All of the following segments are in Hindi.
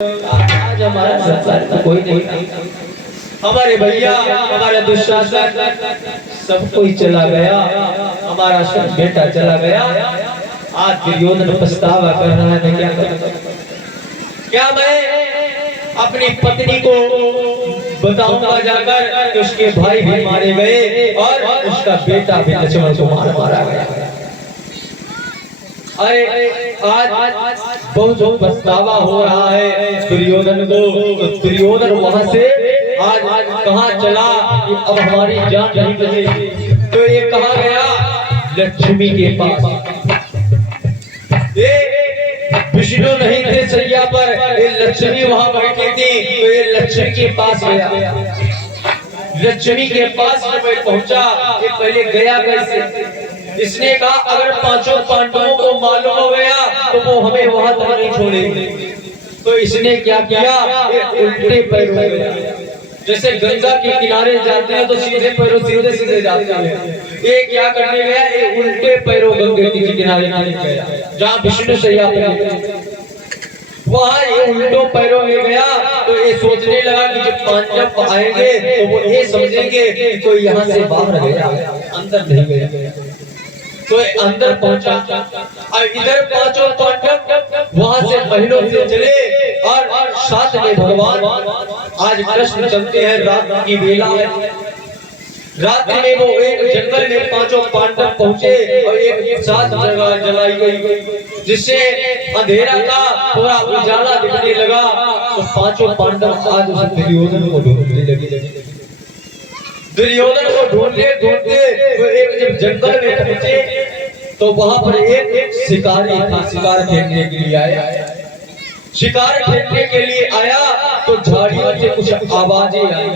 आज हमारा संसार में कोई नहीं, हमारे भैया हमारे दुशासन सब कोई चला गया, हमारा सब बेटा चला गया। आज दुर्योधन पछतावा कर रहा है, मैं क्या करूं? क्या मैं अपनी पत्नी को बताऊंगा जाकर कि उसके भाई भी मारे गए और उसका बेटा भी लक्ष्मण को मारा गया। अरे आज बहुत पछतावा हो रहा है दुर्योधन को। तो दुर्योधन वहां से आज कहाँ चला कि अब हमारी जान नहीं बचेगी। तो ये कहाँ गया? लक्ष्मी के पास। ये विष्णु नहीं थे सैया पर, ये लक्ष्मी वहां बैठी थी। तो ये लक्ष्मी के पास गया। लक्ष्मी के पास जब पहुंचा, ये पहले गया कैसे? इसने कहा अगर पांचों पांडवों को मालूम हो गया तो वो हमें वहां तक नहीं छोड़ेंगे। तो इसने क्या किया? उल्टे पैरों में गया। जैसे गंगा के किनारे जाते हैं तो सीधे पैरों सीधे सीधे जाते हैं, ये क्या करने गया? ये उल्टे पैरों गंगा के किनारे गया जहाँ विष्णु सैया पे, वहां ये उल्टों पैरों में गया। तो ये सोचने लगा कि जब पांडव आएंगे तो वो ये समझेंगे कि कोई यहाँ से बाहर गया, अंदर नहीं गया। तो अंदर पहुंचा और इधर पांचों पांडव वहां से महलों से चले और साथ में भगवान आज कृष्ण चलते हैं। रात की बेला है, रात में वो एक जंगल में पांचों पांडव पहुंचे और एक साथ जगह जलाई गई, जिससे अंधेरा था थोड़ा उजाला दिखने लगा। तो पांचों पांडव आज उस दुर्योधन को ढूंढने लगे। दुर्योधन को ढूंढते ढूंढते वो एक जब जंगल में पहुंचे तो वहां पर एक शिकारी था, शिकार खेलने के लिए आया। शिकार खेलने के लिए आया तो झाड़ियों से कुछ आवाजें आई।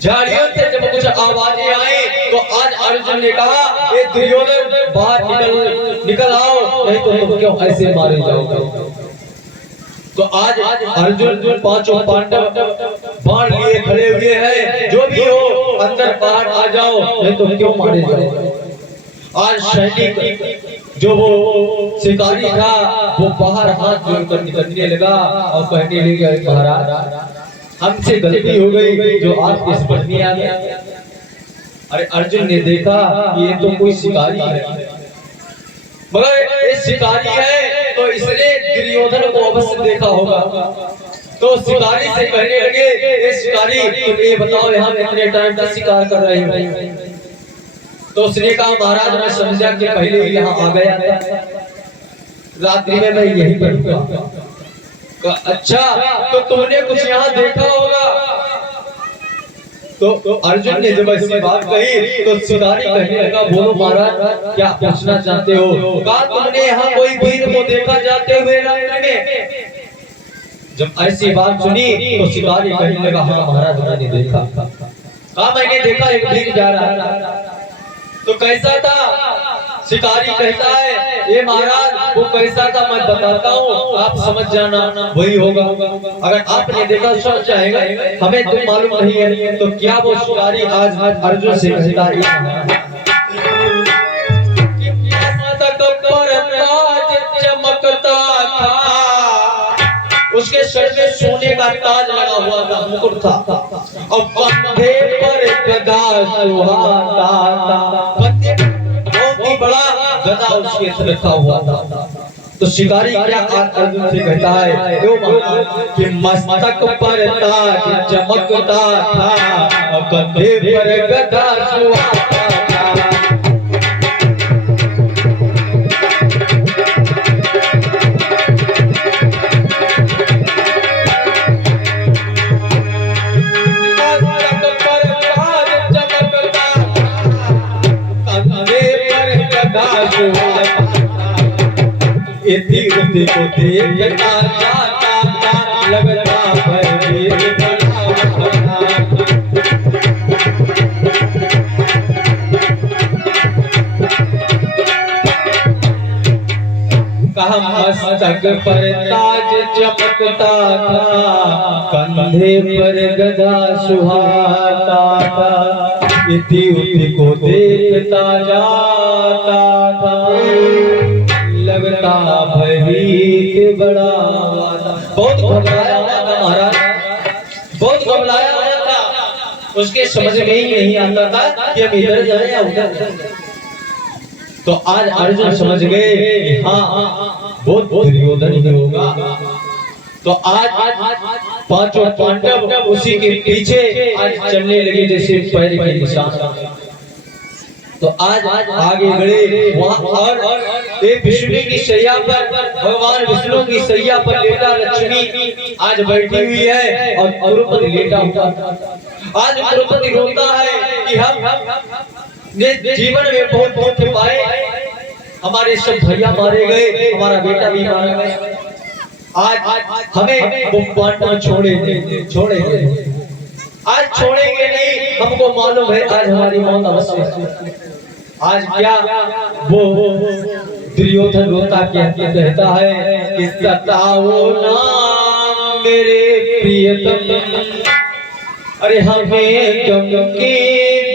झाड़ियों से जब कुछ आवाजें आई तो आज अर्जुन ने कहा ये दुर्योधन बाहर निकल आओ, नहीं तो तुम क्यों ऐसे मारे जाओगे। तो आज अर्जुन पांचों पांडव बाण लिए खड़े हुए हैं, जो भी हो अंदर बाहर आ जाओ, नहीं तो क्यों मारे जाओ। आज सैनिक जो वो शिकारी था वो बाहर हाथ जोड़कर निकलने लगा और कहने लगा महाराज हमसे गलती हो गई जो आपके समझ में आ गया। अरे अर्जुन ने देखा ये तो कोई शिकारी है, मगर ये शिकारी है तो इसने दुर्योधन को अवश्य देखा होगा। तो शिकारी से कहने लगे ये शिकारी तुम ये बताओ यहाँ कितने टाइम तक शिकार कर रहे हो। तो उसने कहा महाराज मैं समझा कि पहले ही यहाँ आ गया था, रात्रि में मैं यही पढ़ूंगा। अच्छा तो तुमने कुछ यहाँ देखा होगा। तो अर्जुन ने जब ऐसी बात कही तो शिकारी कहने लगा बोलो महाराज क्या पूछना चाहते हो। कहा तुमने यहाँ कोई वीर को देखा जाते हुए रात्रि में। जब ऐसी बात सुनी तो शिकारी कहने लगा हाँ महाराज मैंने देखा। कहा मैंने देखा एक वीर जा रहा था। तो कैसा था? शिकारी कहता है ये महाराज वो कैसा था मैं बताता हूँ, आप समझ जाना वही होगा। अगर आपने देखा सब चाहेगा, हमें तो मालूम नहीं है। तो क्या वो शिकारी आज अर्जुन से कहता है चमकता था, उसके सर में सोने का ताज लगा हुआ था, मुकुट था और कंधे पर गदा सुहाता था। बहुत ही बड़ा गदा उसके सर रखा हुआ था। तो शिकारी क्या अर्जुन से कहता है कि मस्तक पर ताज चमकता था और कंधे पर गदा सुहाता था। तीर्थ को देखता जाता था, लगता है कहा मस्तक पर ताज चमकता था, कंधे पर गदा सुहाता था। तीर्थ को देखता जाता था, लगता भयभीत बड़ा वादा। बहुत घबराया हुआ था महाराज, बहुत घबराया हुआ था, उसके समझ में ही नहीं आता था कि हम इधर जाए या उधर। तो आज अर्जुन समझ गए कि हाँ वो दुर्योधन ही होगा। तो आज पांचों पांडव उसी के पीछे आज चलने लगे जैसे पैर के निशान। तो आज आगे बढ़े वहां और एक विष्णु की सैया पर, भगवान विष्णु की सैया पर लेटा लक्ष्मी आज बैठी हुई है और द्रौपदी लेटा हुआ। आज द्रौपदी रोता है कि हम जीवन में बहुत दुख पाए, हमारे सब भैया मारे गए, हमारा बेटा भी मारा गया, आज हमें वो पांडव छोड़ेंगे, आज छोड़ेंगे नहीं, हमको मालूम है आज हमारी मौत अवश्य है। आज क्या वो दुर्योधन रोता क्या कहता है कि सताओ ना मेरे प्रियतम, अरे हमें गम की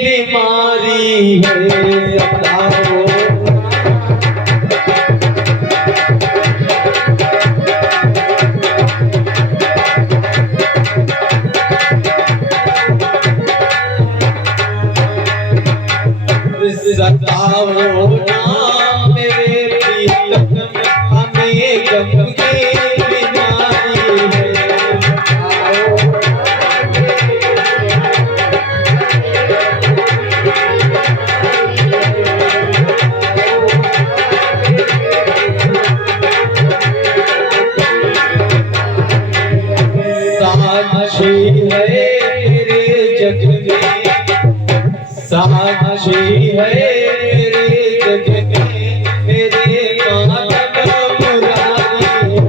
बीमारी है, सताओ सताओ ना मेरे प्रियतम, हमें गम की बीमारी है। साक्षी है मेरे जग में, साक्षी है मेरे जग में, मेरे माधव मुरारी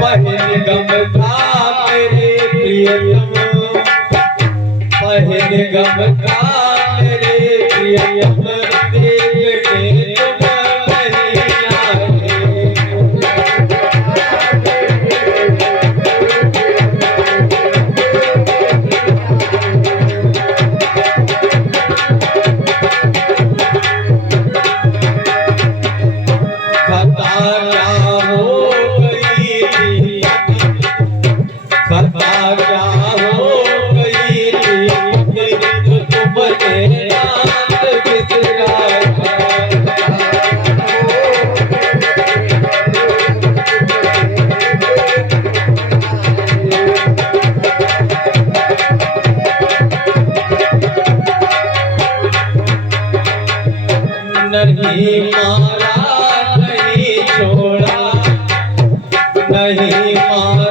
पहले गम था मेरे प्रियतम, पहले गम था मेरे प्रियतम, देखने तुम नहीं आए। खता क्या हो गई थी, खता क्या हो गई थी, तो तुमने रात बिसराया। नहीं मारा नहीं छोड़ा, नहीं मारा